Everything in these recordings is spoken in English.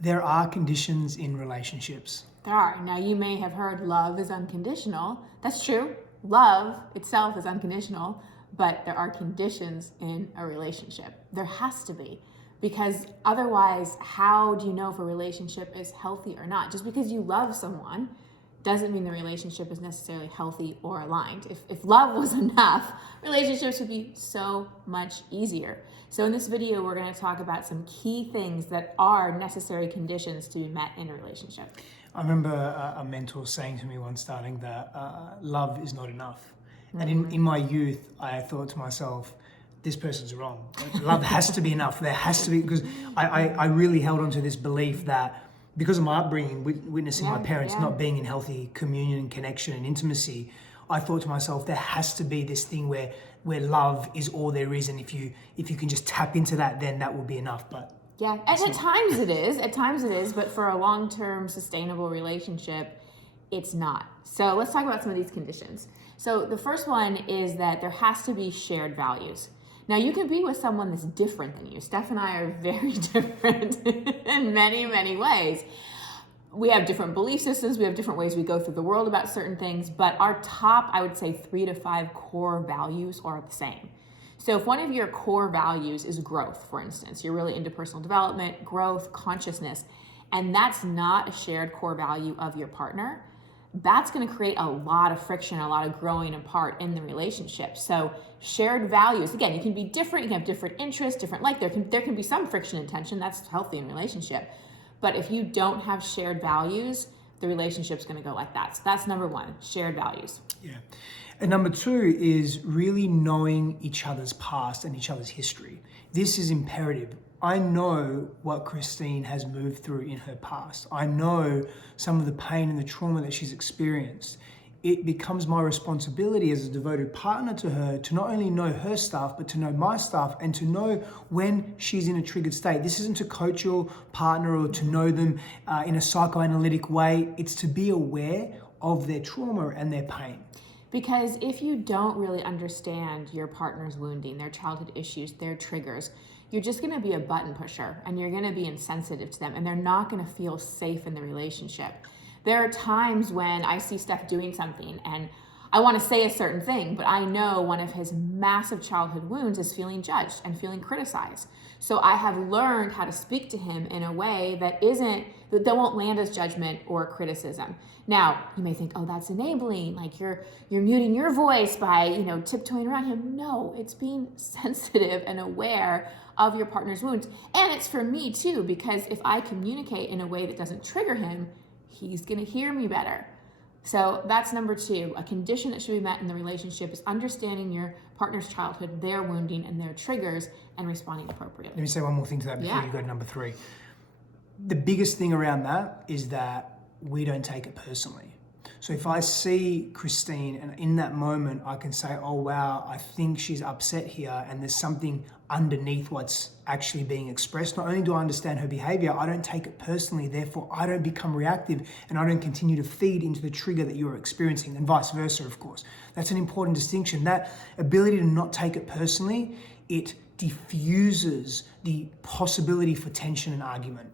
There are conditions in relationships. There are. Now, you may have heard love is unconditional. That's true. Love itself is unconditional, but there are conditions in a relationship. There has to be, because otherwise, how do you know if a relationship is healthy or not? Just because you love someone doesn't mean the relationship is necessarily healthy or aligned. If love was enough, relationships would be so much easier. So in this video, we're going to talk about some key things that are necessary conditions to be met in a relationship. I remember a mentor saying to me once, starting that love is not enough. And in my youth, I thought to myself, this person's wrong. Love has to be enough. There has to be, because I really held on to this belief that because of my upbringing, witnessing my parents not being in healthy communion and connection and intimacy, I thought to myself, there has to be this thing where love is all there is, and if you can just tap into that, then that will be enough. But yeah, and at times it is, but for a long-term sustainable relationship, it's not. So let's talk about some of these conditions. So the first one is that there has to be shared values. Now, you can be with someone that's different than you. Steph and I are very different in many, many ways. We have different belief systems. We have different ways we go through the world about certain things, but our top, I would say, 3 to 5 core values are the same. So if one of your core values is growth, for instance, you're really into personal development, growth, consciousness, and that's not a shared core value of your partner, that's going to create a lot of friction, a lot of growing apart in the relationship. So shared values, again, you can be different, you can have different interests, different there can be some friction and tension, that's healthy in a relationship. But if you don't have shared values, the relationship's going to go like that. So that's number 1, shared values. Yeah. And number 2 is really knowing each other's past and each other's history. This is imperative. I know what Christine has moved through in her past. I know some of the pain and the trauma that she's experienced. It becomes my responsibility as a devoted partner to her to not only know her stuff, but to know my stuff and to know when she's in a triggered state. This isn't to coach your partner or to know them in a psychoanalytic way. It's to be aware of their trauma and their pain. Because if you don't really understand your partner's wounding, their childhood issues, their triggers, you're just going to be a button pusher and you're going to be insensitive to them and they're not going to feel safe in the relationship. There are times when I see Steph doing something and I want to say a certain thing, but I know one of his massive childhood wounds is feeling judged and feeling criticized. So I have learned how to speak to him in a way that won't land as judgment or criticism. Now, you may think, oh, that's enabling, like you're muting your voice by, tiptoeing around him. No, it's being sensitive and aware of your partner's wounds. And it's for me too, because if I communicate in a way that doesn't trigger him, he's going to hear me better. So that's number 2. A condition that should be met in the relationship is understanding your partner's childhood, their wounding, and their triggers, and responding appropriately. Let me say one more thing to that before you go to number 3. The biggest thing around that is that we don't take it personally. So if I see Christine and in that moment I can say, oh wow, I think she's upset here and there's something underneath what's actually being expressed. Not only do I understand her behavior, I don't take it personally, therefore I don't become reactive and I don't continue to feed into the trigger that you're experiencing, and vice versa, of course. That's an important distinction. That ability to not take it personally, it diffuses the possibility for tension and argument.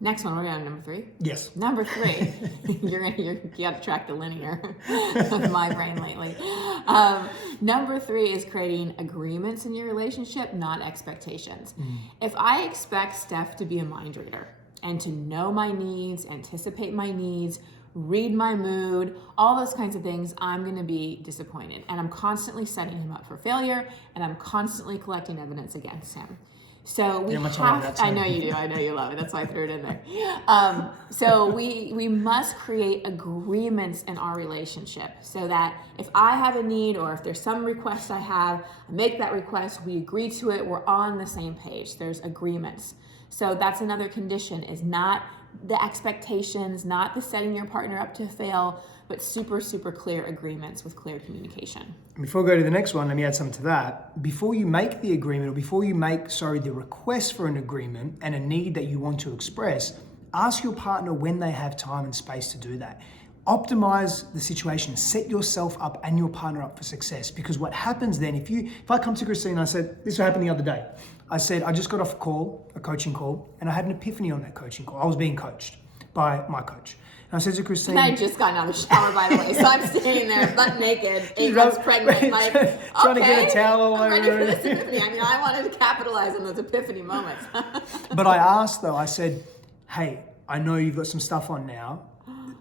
Next one, we're going on number 3. Yes. Number 3, you got to track the linear of my brain lately. Number 3 is creating agreements in your relationship, not expectations. If I expect Steph to be a mind reader and to know my needs, anticipate my needs, read my mood, all those kinds of things, I'm going to be disappointed. And I'm constantly setting him up for failure, and I'm constantly collecting evidence against him. So we I know you do. I know you love it. That's why I threw it in there. So we must create agreements in our relationship so that if I have a need or if there's some request I have, I make that request, we agree to it, we're on the same page. There's agreements. So that's another condition, is not the expectations, not the setting your partner up to fail, but super, super clear agreements with clear communication. Before we go to the next one, let me add something to that. Before you make the agreement, or before you make, the request for an agreement and a need that you want to express, ask your partner when they have time and space to do that. Optimize the situation, set yourself up and your partner up for success. Because what happens then, if I come to Christine and I said, this happened the other day, I said, I just got off a coaching call, and I had an epiphany on that coaching call. I was being coached by my coach. And I said to Christine... And I had just gotten out of the shower, by the way, so I'm standing there, butt naked, 8 months pregnant, like, trying to get a towel all I'm over. ready for this epiphany. I mean, I wanted to capitalize on those epiphany moments. But I asked, though, I said, hey, I know you've got some stuff on now.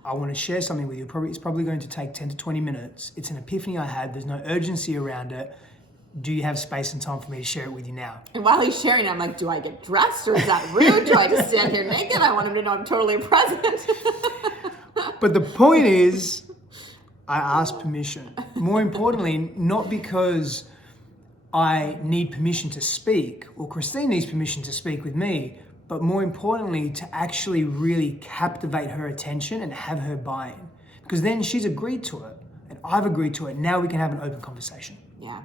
I want to share something with you. It's probably going to take 10 to 20 minutes. It's an epiphany I had. There's no urgency around it. Do you have space and time for me to share it with you now? And while he's sharing it, I'm like, do I get dressed or is that rude? Do I just stand here naked? I want him to know I'm totally present. But the point is, I asked permission. More importantly, not because I need permission to speak, or Christine needs permission to speak with me, but more importantly, to actually really captivate her attention and have her buy-in. Because then she's agreed to it, and I've agreed to it. Now we can have an open conversation. Yeah.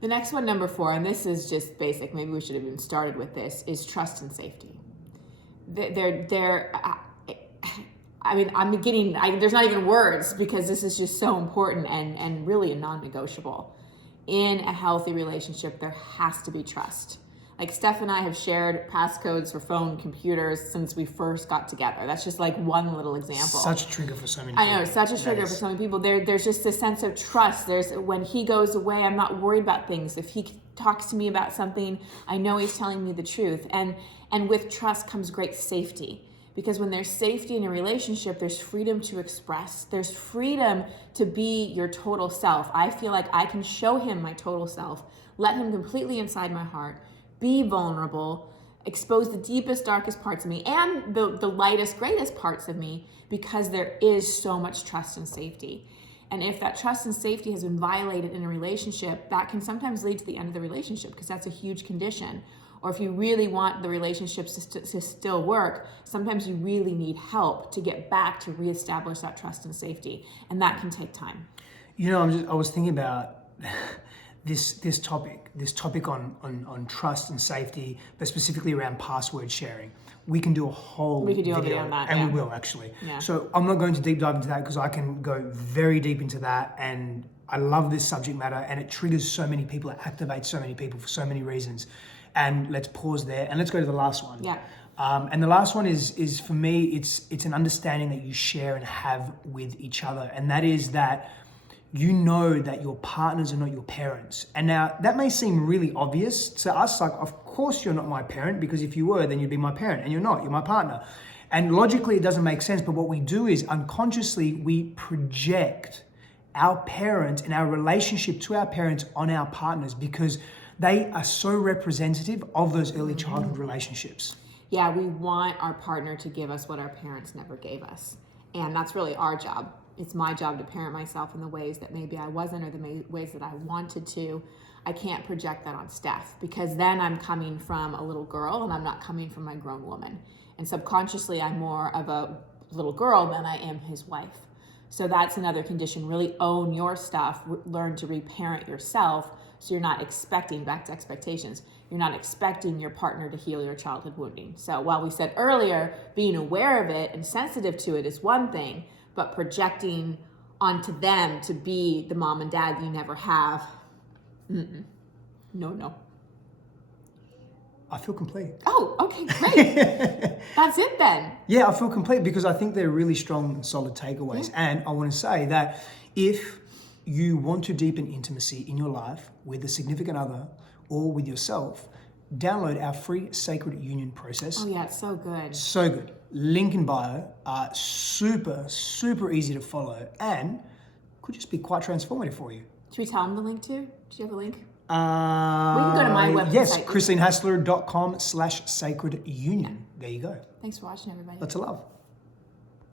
The next one, number 4, and this is just basic, maybe we should have even started with this, is trust and safety. There's not even words because this is just so important and really a non-negotiable. In a healthy relationship, there has to be trust. Like Steph and I have shared passcodes for phone, computers since we first got together. That's just like one little example. Such a trigger for so many people. I know, such a trigger for so many people. There's just a sense of trust. When he goes away, I'm not worried about things. If he talks to me about something, I know he's telling me the truth. And with trust comes great safety. Because when there's safety in a relationship, there's freedom to express. There's freedom to be your total self. I feel like I can show him my total self, let him completely inside my heart, be vulnerable, expose the deepest, darkest parts of me and the lightest, greatest parts of me because there is so much trust and safety. And if that trust and safety has been violated in a relationship, that can sometimes lead to the end of the relationship because that's a huge condition. Or if you really want the relationships to still work, sometimes you really need help to get back to reestablish that trust and safety. And that can take time. You know, I was thinking about this topic on trust and safety, but specifically around password sharing. We can do a whole video on that, and we will actually. Yeah. So I'm not going to deep dive into that because I can go very deep into that, and I love this subject matter and it triggers so many people, it activates so many people for so many reasons. And let's pause there and let's go to the last one. Yeah. And the last one is for me, it's an understanding that you share and have with each other, and that is that you know that your partners are not your parents. And now that may seem really obvious to us, like, of course you're not my parent, because if you were, then you'd be my parent, and you're not, you're my partner. And logically it doesn't make sense, but what we do is unconsciously we project our parents and our relationship to our parents on our partners because they are so representative of those early childhood relationships. Yeah, we want our partner to give us what our parents never gave us. And that's really our job. It's my job to parent myself in the ways that maybe I wasn't or the ways that I wanted to. I can't project that on Steph because then I'm coming from a little girl and I'm not coming from my grown woman. And subconsciously, I'm more of a little girl than I am his wife. So that's another condition. Really own your stuff. Learn to reparent yourself so you're not expecting, back to expectations, you're not expecting your partner to heal your childhood wounding. So while we said earlier, being aware of it and sensitive to it is one thing, but projecting onto them to be the mom and dad you never have, no. I feel complete. Oh, okay, great. That's it then. Yeah, I feel complete because I think they're really strong and solid takeaways. Yeah. And I want to say that if you want to deepen intimacy in your life with a significant other or with yourself, download our free Sacred Union process. Oh yeah, it's so good. So good. Link in bio. Super, super easy to follow and could just be quite transformative for you. Should we tell them the link too? Do you have a link? We can go to my website. Yes, christinehassler.com/sacred union. There you go. Thanks for watching, everybody. Lots of love.